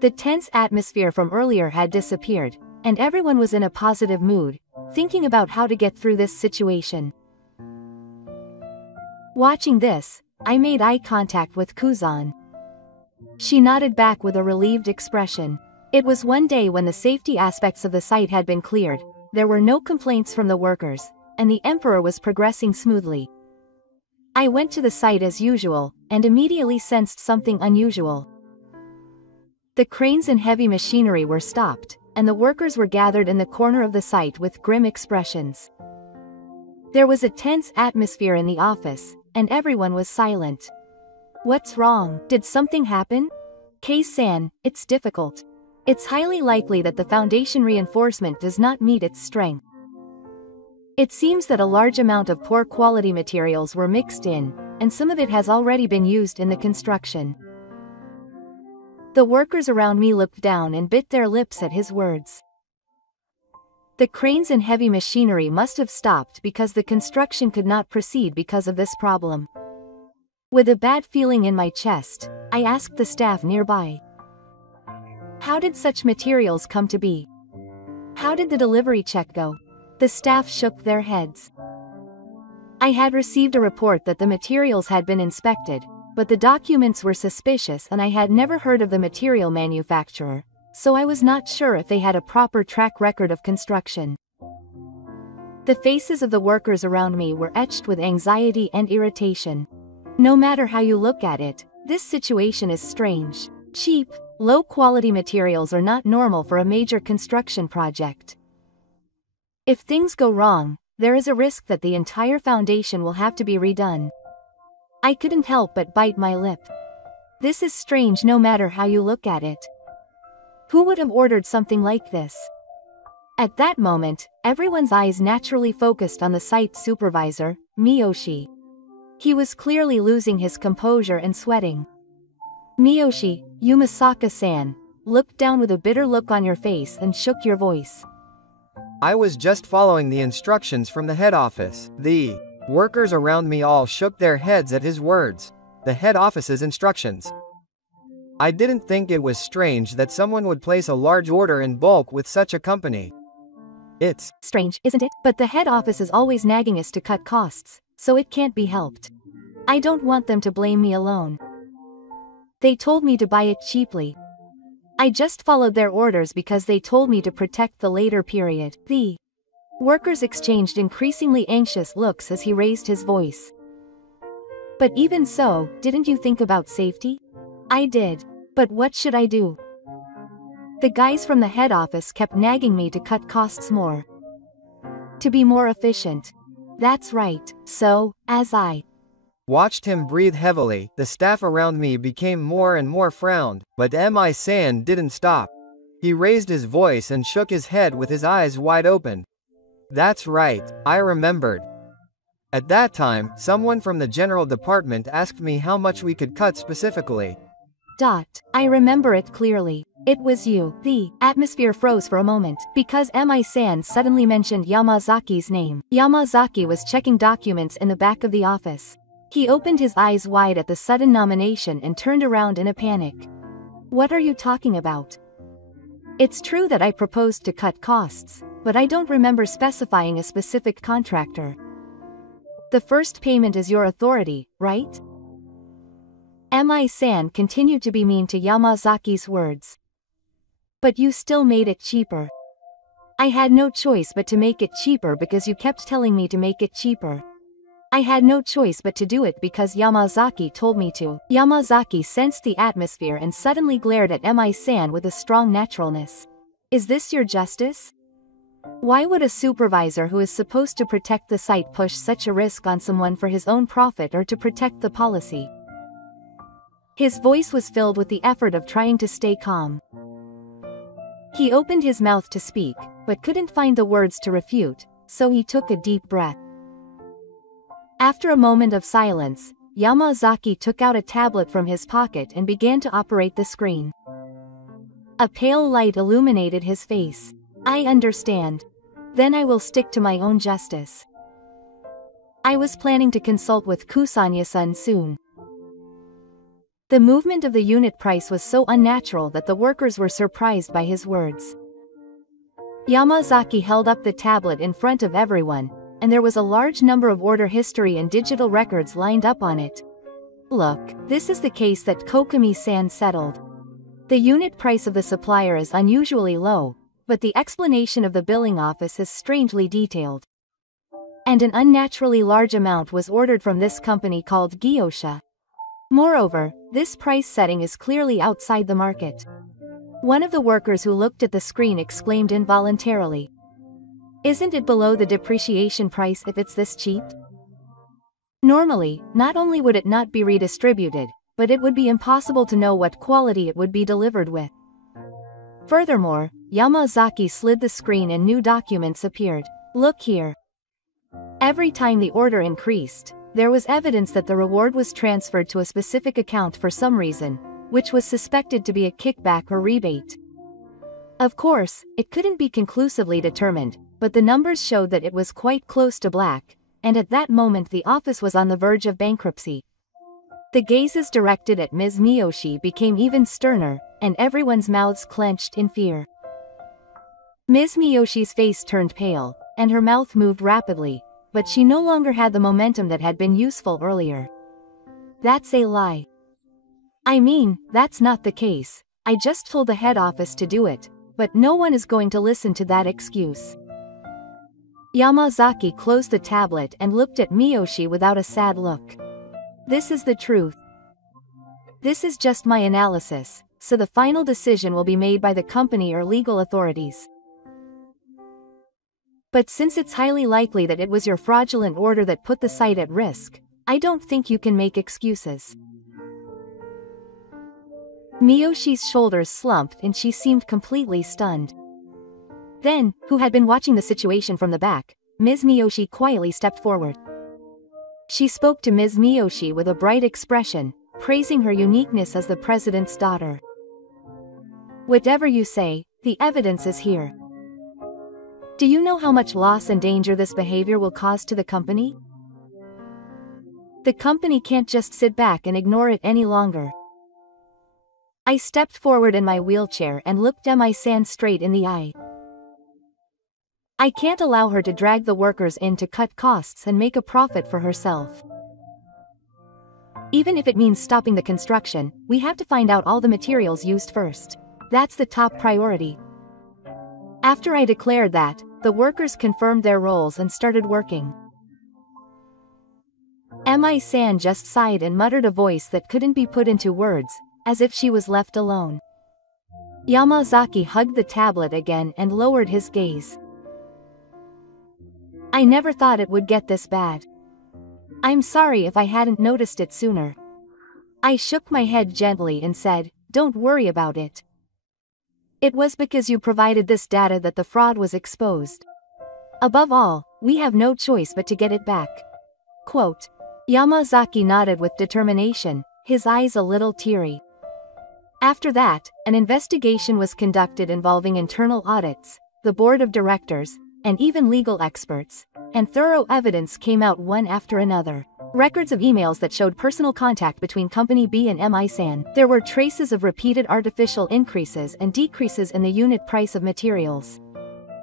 The tense atmosphere from earlier had disappeared, and everyone was in a positive mood, thinking about how to get through this situation. Watching this, I made eye contact with Kuzan. She nodded back with a relieved expression. It was one day when the safety aspects of the site had been cleared, there were no complaints from the workers, and the Emperor was progressing smoothly. I went to the site as usual, and immediately sensed something unusual. The cranes and heavy machinery were stopped, and the workers were gathered in the corner of the site with grim expressions. There was a tense atmosphere in the office, and everyone was silent. What's wrong? Did something happen? Kei-san, it's difficult. It's highly likely that the foundation reinforcement does not meet its strength. It seems that a large amount of poor quality materials were mixed in, and some of it has already been used in the construction. The workers around me looked down and bit their lips at his words. The cranes and heavy machinery must have stopped because the construction could not proceed because of this problem. With a bad feeling in my chest, I asked the staff nearby. How did such materials come to be? How did the delivery check go? The staff shook their heads. I had received a report that the materials had been inspected, but the documents were suspicious and I had never heard of the material manufacturer, so I was not sure if they had a proper track record of construction. The faces of the workers around me were etched with anxiety and irritation. No matter how you look at it, this situation is strange. Cheap, low-quality materials are not normal for a major construction project. If things go wrong, there is a risk that the entire foundation will have to be redone. I couldn't help but bite my lip. This is strange no matter how you look at it. Who would have ordered something like this? At that moment, everyone's eyes naturally focused on the site supervisor, Miyoshi. He was clearly losing his composure and sweating. Miyoshi, Yumasaka-san, looked down with a bitter look on your face and shook your voice. I was just following the instructions from the head office. The workers around me all shook their heads at his words. The head office's instructions. I didn't think it was strange that someone would place a large order in bulk with such a company. It's strange, isn't it? But the head office is always nagging us to cut costs, so it can't be helped. I don't want them to blame me alone. They told me to buy it cheaply. I just followed their orders because they told me to protect the later period. The workers exchanged increasingly anxious looks as he raised his voice. But even so, didn't you think about safety? I did. But what should I do? The guys from the head office kept nagging me to cut costs more. To be more efficient. That's right. So, as I watched him breathe heavily, the staff around me became more and more frowned, but Mi-san didn't stop. He raised his voice and shook his head with his eyes wide open. That's right, I remembered. At that time, someone from the general department asked me how much we could cut specifically. I remember it clearly. It was you. The atmosphere froze for a moment, because Mi-san suddenly mentioned Yamazaki's name. Yamazaki was checking documents in the back of the office. He opened his eyes wide at the sudden nomination and turned around in a panic. What are you talking about? It's true that I proposed to cut costs, but I don't remember specifying a specific contractor. The first payment is your authority, right? Mi-san continued to be mean to Yamazaki's words. But you still made it cheaper. I had no choice but to make it cheaper because you kept telling me to make it cheaper. I had no choice but to do it because Yamazaki told me to. Yamazaki sensed the atmosphere and suddenly glared at Mi-san with a strong naturalness. Is this your justice? Why would a supervisor who is supposed to protect the site push such a risk on someone for his own profit or to protect the policy? His voice was filled with the effort of trying to stay calm. He opened his mouth to speak, but couldn't find the words to refute, so he took a deep breath. After a moment of silence, Yamazaki took out a tablet from his pocket and began to operate the screen. A pale light illuminated his face. I understand. Then I will stick to my own justice. I was planning to consult with Kusanya-san soon. The movement of the unit price was so unnatural that the workers were surprised by his words. Yamazaki held up the tablet in front of everyone, and there was a large number of order history and digital records lined up on it. Look, this is the case that Kokumi-san settled. The unit price of the supplier is unusually low, but the explanation of the billing office is strangely detailed. And an unnaturally large amount was ordered from this company called Gyosha. Moreover, this price setting is clearly outside the market. One of the workers who looked at the screen exclaimed involuntarily. Isn't it below the depreciation price if it's this cheap? Normally, not only would it not be redistributed, but it would be impossible to know what quality it would be delivered with. Furthermore, Yamazaki slid the screen and new documents appeared. Look here. Every time the order increased, there was evidence that the reward was transferred to a specific account for some reason, which was suspected to be a kickback or rebate. Of course, it couldn't be conclusively determined, but the numbers showed that it was quite close to black, and at that moment the office was on the verge of bankruptcy. The gazes directed at Ms. Miyoshi became even sterner, and everyone's mouths clenched in fear. Ms. Miyoshi's face turned pale, and her mouth moved rapidly, but she no longer had the momentum that had been useful earlier. That's a lie. I mean, that's not the case. I just told the head office to do it, but no one is going to listen to that excuse. Yamazaki closed the tablet and looked at Miyoshi without a sad look. This is the truth. This is just my analysis, so the final decision will be made by the company or legal authorities. But since it's highly likely that it was your fraudulent order that put the site at risk, I don't think you can make excuses. Miyoshi's shoulders slumped and she seemed completely stunned. Then, who had been watching the situation from the back, Ms. Miyoshi quietly stepped forward. She spoke to Ms. Miyoshi with a bright expression, praising her uniqueness as the president's daughter. Whatever you say, the evidence is here. Do you know how much loss and danger this behavior will cause to the company? The company can't just sit back and ignore it any longer. I stepped forward in my wheelchair and looked Mi-san straight in the eye. I can't allow her to drag the workers in to cut costs and make a profit for herself. Even if it means stopping the construction, we have to find out all the materials used first. That's the top priority. After I declared that, the workers confirmed their roles and started working. Mi-san just sighed and muttered a voice that couldn't be put into words, as if she was left alone. Yamazaki hugged the tablet again and lowered his gaze. I never thought it would get this bad. I'm sorry if I hadn't noticed it sooner. I shook my head gently and said, don't worry about it. It was because you provided this data that the fraud was exposed. Above all, we have no choice but to get it back. Quote. Yamazaki nodded with determination, his eyes a little teary. After that, an investigation was conducted involving internal audits, the board of directors, and even legal experts, and thorough evidence came out one after another. Records of emails that showed personal contact between Company B and Mi-san. There were traces of repeated artificial increases and decreases in the unit price of materials.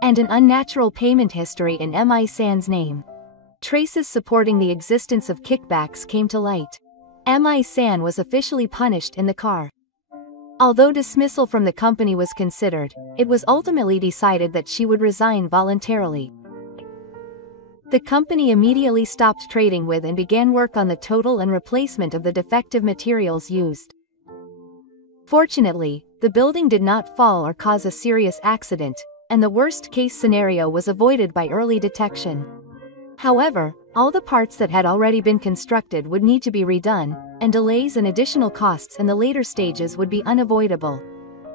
And an unnatural payment history in Mi-san's name. Traces supporting the existence of kickbacks came to light. Mi-san was officially punished in the car. Although dismissal from the company was considered, it was ultimately decided that she would resign voluntarily. The company immediately stopped trading with and began work on the total and replacement of the defective materials used. Fortunately, the building did not fall or cause a serious accident, and the worst-case scenario was avoided by early detection. However, all the parts that had already been constructed would need to be redone, and delays and additional costs in the later stages would be unavoidable.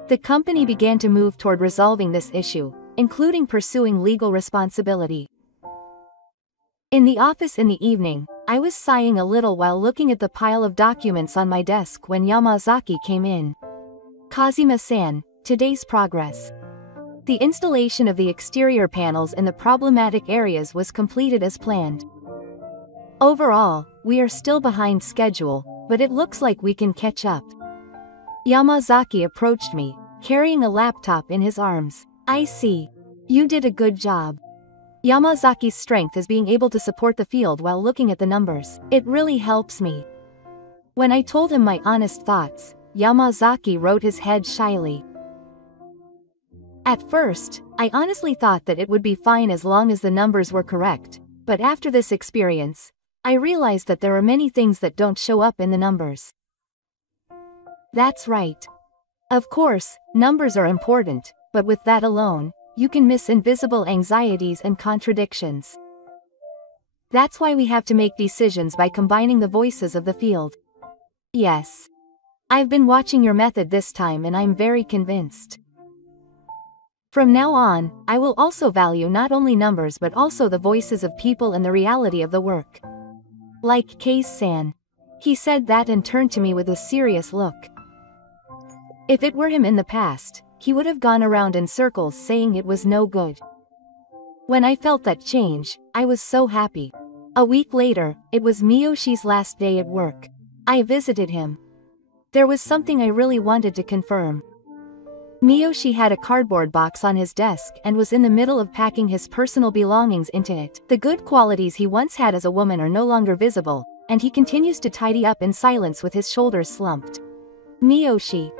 The company began to move toward resolving this issue, including pursuing legal responsibility. In the office in the evening, I was sighing a little while looking at the pile of documents on my desk when Yamazaki came in. "Kazuma-san, today's progress." The installation of the exterior panels in the problematic areas was completed as planned. Overall, we are still behind schedule, but it looks like we can catch up. Yamazaki approached me, carrying a laptop in his arms. "I see. You did a good job." Yamazaki's strength is being able to support the field while looking at the numbers. "It really helps me." When I told him my honest thoughts, Yamazaki wrote his head shyly. At first, I honestly thought that it would be fine as long as the numbers were correct, but after this experience, I realized that there are many things that don't show up in the numbers. That's right. Of course, numbers are important, but with that alone, you can miss invisible anxieties and contradictions. That's why we have to make decisions by combining the voices of the field. Yes. I've been watching your method this time and I'm very convinced. From now on, I will also value not only numbers but also the voices of people and the reality of the work. Like Case-san. He said that and turned to me with a serious look. If it were him in the past, he would have gone around in circles saying it was no good. When I felt that change, I was so happy. A week later, it was Miyoshi's last day at work. I visited him. There was something I really wanted to confirm. Miyoshi had a cardboard box on his desk and was in the middle of packing his personal belongings into it. The good qualities he once had as a woman are no longer visible, and he continues to tidy up in silence with his shoulders slumped. "Miyoshi."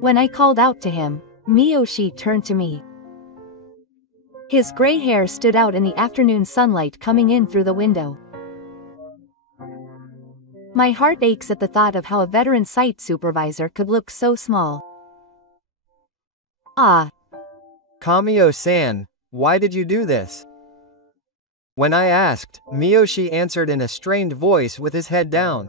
When I called out to him, Miyoshi turned to me. His gray hair stood out in the afternoon sunlight coming in through the window. My heart aches at the thought of how a veteran site supervisor could look so small. "Ah." "Kamio-san, why did you do this?" When I asked, Miyoshi answered in a strained voice with his head down.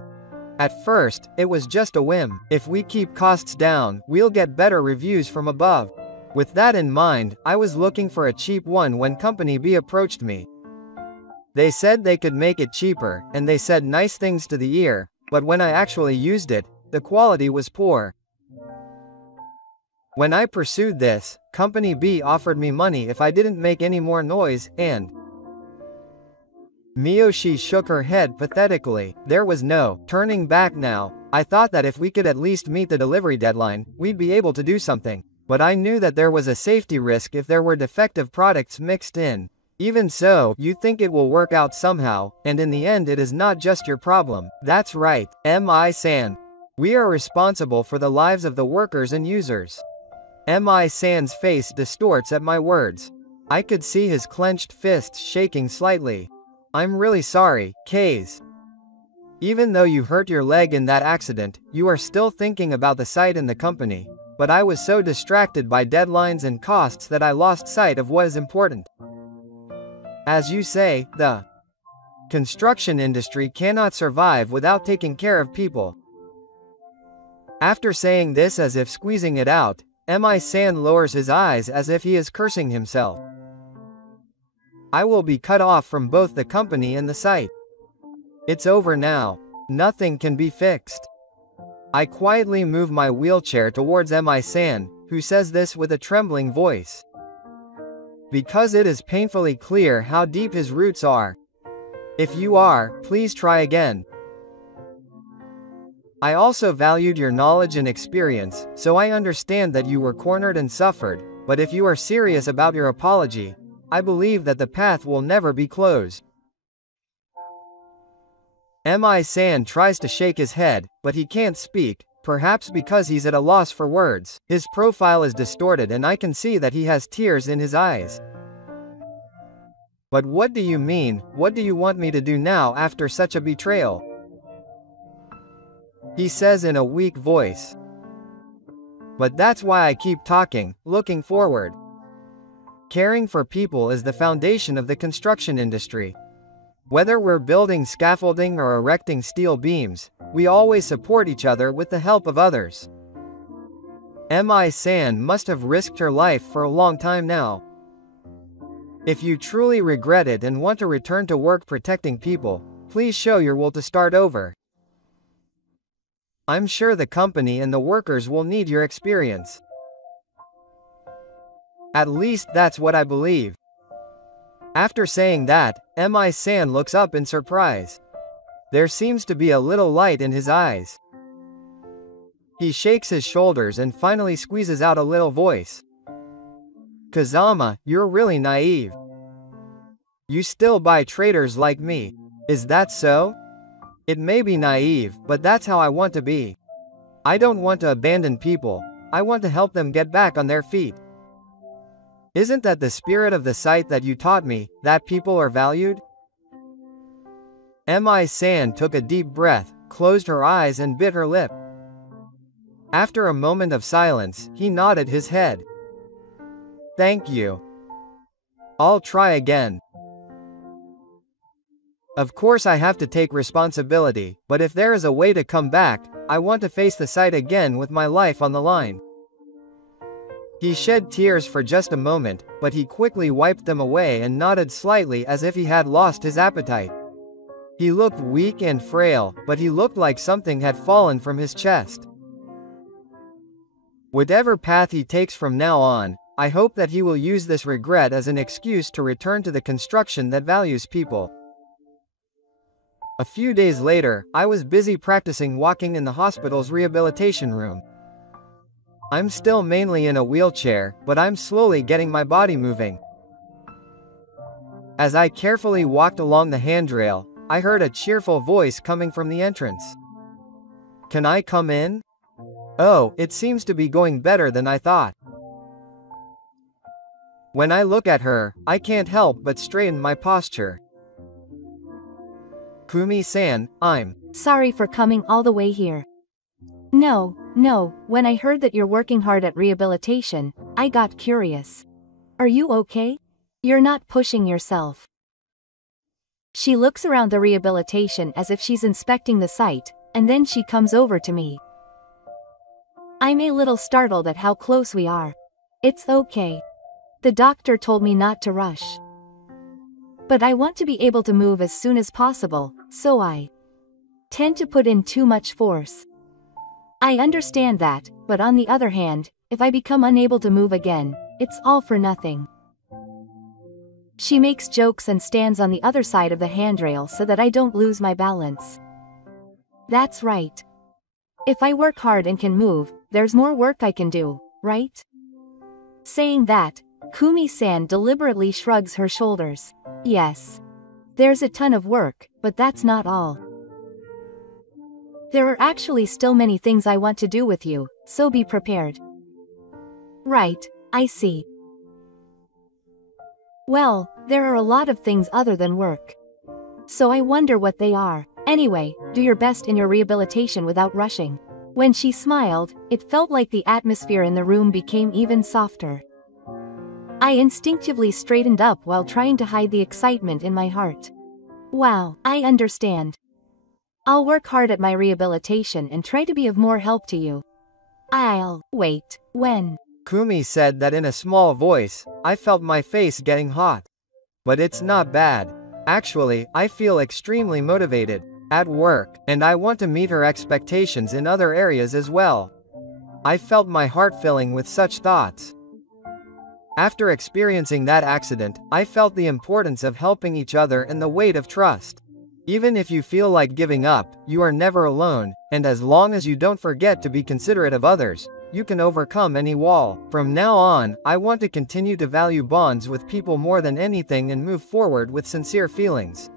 "At first, it was just a whim. If we keep costs down, we'll get better reviews from above. With that in mind, I was looking for a cheap one when Company B approached me. They said they could make it cheaper, and they said nice things to the ear, but when I actually used it, the quality was poor. When I pursued this, Company B offered me money if I didn't make any more noise, and..." Miyoshi shook her head pathetically. "There was no turning back now. I thought that if we could at least meet the delivery deadline, we'd be able to do something. But I knew that there was a safety risk if there were defective products mixed in. Even so, you think it will work out somehow, and in the end it is not just your problem." "That's right, Mi-san. We are responsible for the lives of the workers and users." Mi-san's face distorts at my words. I could see his clenched fists shaking slightly. "I'm really sorry, Kaze. Even though you hurt your leg in that accident, you are still thinking about the site and the company. But I was so distracted by deadlines and costs that I lost sight of what is important. As you say, the construction industry cannot survive without taking care of people." After saying this as if squeezing it out, Mi-san lowers his eyes as if he is cursing himself. "I will be cut off from both the company and the site. It's over now. Nothing can be fixed." I quietly move my wheelchair towards Mi-san, who says this with a trembling voice. Because it is painfully clear how deep his roots are. "If you are, please try again. I also valued your knowledge and experience, so I understand that you were cornered and suffered, but if you are serious about your apology, I believe that the path will never be closed." Mi-san tries to shake his head, but he can't speak, Perhaps because he's at a loss for words, his profile is distorted and I can see that he has tears in his eyes. But what do you mean? What do you want me to do now after such a betrayal? He says in a weak voice. But that's why I keep talking, looking forward. Caring for people is the foundation of the construction industry. Whether we're building scaffolding or erecting steel beams, we always support each other with the help of others. Mi-san must have risked her life for a long time now. If you truly regret it and want to return to work protecting people, please show your will to start over. I'm sure the company and the workers will need your experience. At least that's what I believe. After saying that, Mi-san looks up in surprise. There seems to be a little light in his eyes. He shakes his shoulders and finally squeezes out a little voice. Kazama, you're really naive. You still buy traders like me. Is that so? It may be naive, but that's how I want to be. I don't want to abandon people. I want to help them get back on their feet. Isn't that the spirit of the site that you taught me, that people are valued? Mi-san took a deep breath, closed her eyes and bit her lip. After a moment of silence, he nodded his head. Thank you. I'll try again. Of course I have to take responsibility, but if there is a way to come back, I want to face the site again with my life on the line. He shed tears for just a moment, but he quickly wiped them away and nodded slightly as if he had lost his appetite. He looked weak and frail, but he looked like something had fallen from his chest. Whatever path he takes from now on, I hope that he will use this regret as an excuse to return to the construction that values people. A few days later, I was busy practicing walking in the hospital's rehabilitation room. I'm still mainly in a wheelchair, but I'm slowly getting my body moving. As I carefully walked along the handrail, I heard a cheerful voice coming from the entrance. Can I come in? Oh, it seems to be going better than I thought. When I look at her, I can't help but straighten my posture. Kumi-san, I'm Sorry for coming all the way here. No, when I heard that you're working hard at rehabilitation, I got curious. Are you okay? You're not pushing yourself. She looks around the rehabilitation as if she's inspecting the site, and then she comes over to me. I'm a little startled at how close we are. It's okay. The doctor told me not to rush. But I want to be able to move as soon as possible, so I tend to put in too much force. I understand that, but on the other hand, if I become unable to move again, it's all for nothing. She makes jokes and stands on the other side of the handrail so that I don't lose my balance. That's right. If I work hard and can move, there's more work I can do, right? Saying that, Kumi-san deliberately shrugs her shoulders. Yes. There's a ton of work, but that's not all. There are actually still many things I want to do with you, so be prepared. Right, I see. Well, there are a lot of things other than work. So I wonder what they are. Anyway, do your best in your rehabilitation without rushing. When she smiled, it felt like the atmosphere in the room became even softer. I instinctively straightened up while trying to hide the excitement in my heart. Wow, I understand. I'll work hard at my rehabilitation and try to be of more help to you. Wait, when? Kumi said that in a small voice. I felt my face getting hot. But it's not bad. Actually, I feel extremely motivated at work, and I want to meet her expectations in other areas as well. I felt my heart filling with such thoughts. After experiencing that accident, I felt the importance of helping each other and the weight of trust. Even if you feel like giving up, you are never alone, and as long as you don't forget to be considerate of others, you can overcome any wall. From now on, I want to continue to value bonds with people more than anything and move forward with sincere feelings.